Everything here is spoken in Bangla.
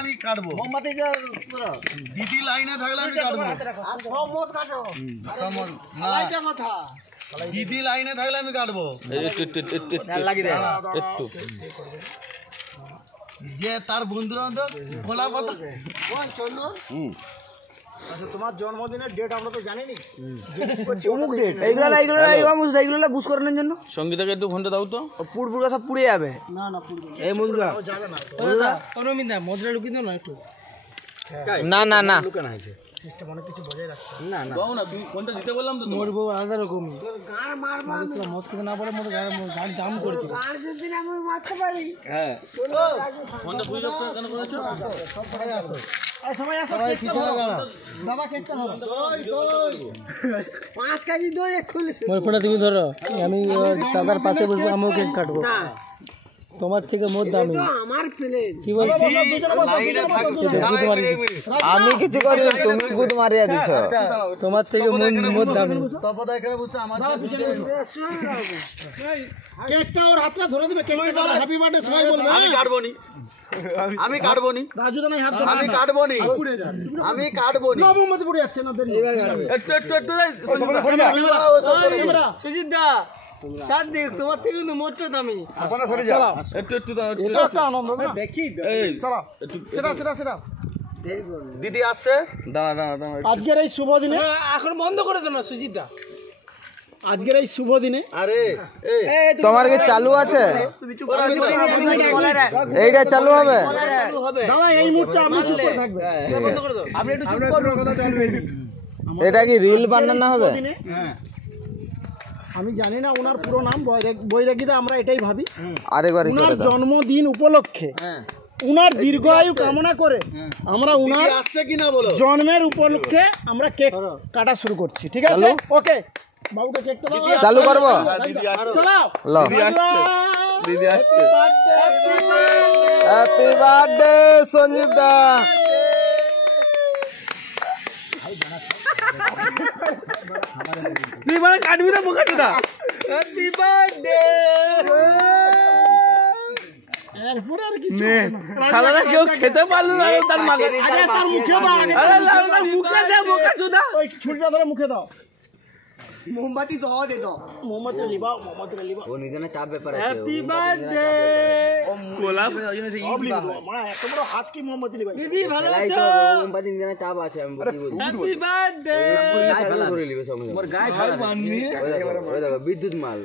আমি কাটবো। দিদি লাইনে থাকলে আমি কাটবো। দিদি লাইনে থাকলে আমি কাটবো। যে তার বন্ধুরা খোলা কথা। আচ্ছা, তোমার জন্মদিনের ডেট আমরা তো জানিনি। এইগুলো বুঝ করানোর জন্য সঙ্গীতাকে একটু ফোনটা দাও তো। পুরপুরা সব পুড়ে যাবে। না না এই মুদ্রা যাবে না। মুদ্রা লুকিয়ে দাও না একটু। না না না লুকানো আছে। সিস্টেম অনেক কিছু বজায় রাখছে। না না দাও না, তুমি ফোনটা দিতে বললাম তো। মোর বউ আলাদা রকম। তোর গাড় মারবা। মদ খেতে না পারে মত গাড়ি জাম করে দিবে। গাড় যদি আমি মারতে পারি। হ্যাঁ। ফোনটা বুঝে কেন করেছো? সব সবাই আসো। সবাই আসো। সবাই পিছনে দাঁড়া। বাবা কেকটা ধরো। দই 5 কেজি দই এক খুলে। মোর ফোনটা তুমি ধরো। আমি দাদার পাশে বসে আমিও কেক কাটবো। না। তোমার থেকে মোর দামি। আমার প্লেন। কি বলছিস? আমি কিছু করি তুমি গুদ মারিয়া দিছ। তোমার থেকে মোর দামি। তপদা এখানে বসে আমার কেকটা ওর হাতটা ধরে দিবে। কেকটা হ্যাপি বার্থডে সবাই বলবে। আমি কাটবো নি। আমি কাটবো নি। রাজু দা নাই হাত ধরে। আমি কাটবো নি। আমি কাটবো নি। মোমবাতি পুড়ে যাচ্ছে না দেন। একটু সুজিত দা চার দিক তোমার থেকে কিন্তু মোটটা দামি। আপনারা সরে যাও। একটু দাও। এটা আনন্দ না দেখি। এই চলো সেটা দিদি আসছে। দাঁড়া আজকের এই শুভ দিনে এখন বন্ধ করে দাও না সুজিত দা। আজকের এই শুভ দিনে আরে তোমার কি চালু আছে? এইটা চালু হবে? দাদা এই মুহূর্তে আপনি চুপ করে থাকবেন। বন্ধ করে দাও। আপনি একটু চুপ করুন। কথা জানবেন। এটা কি রিল বানানো হবে? হ্যাঁ। আমি জানি না ওনার পুরো নাম, বৈরাগীতে আমরা এটাই ভাবি। আরেকবার ওনার জন্মদিন উপলক্ষে উনার দীর্ঘায়ু কামনা করে আমরা উনার জন্মের উপলক্ষে আমরা কেক কাটা শুরু করছি। ঠিক আছে? ওকে বাবুকে কেকটা দাও। চালু করব? চালাও। দিদি আসছে। হ্যাপি বার্থডে সঞ্জীব দা। তুই মানে কাটবি না মুখে দা। Happy birthday. খালারা কেউ খেতে পারলো না তার মাকে। তার মুখে দাও। আরে তার মুখে দে, মুখে চুদা। ওই ছুরিটা ধরে মুখে দাও। মোমবাতি তো দে দাও। মোমবাতি লিবাও। ও নিজনে চাপ ব্যাপার আছে। Happy birthday. গোলাপ মানে এত বড় হাত কি মোমবাতি লিবা। দিদি ভালো আছো? মোমবাতি নিজনে চাপ আছে আমি বলি। Happy birthday. গায়ে ধরে লিবে সঙ্গে। মোর গায়ে ভালো বাননি। ওই দেখো বিদ্যুৎ মাল।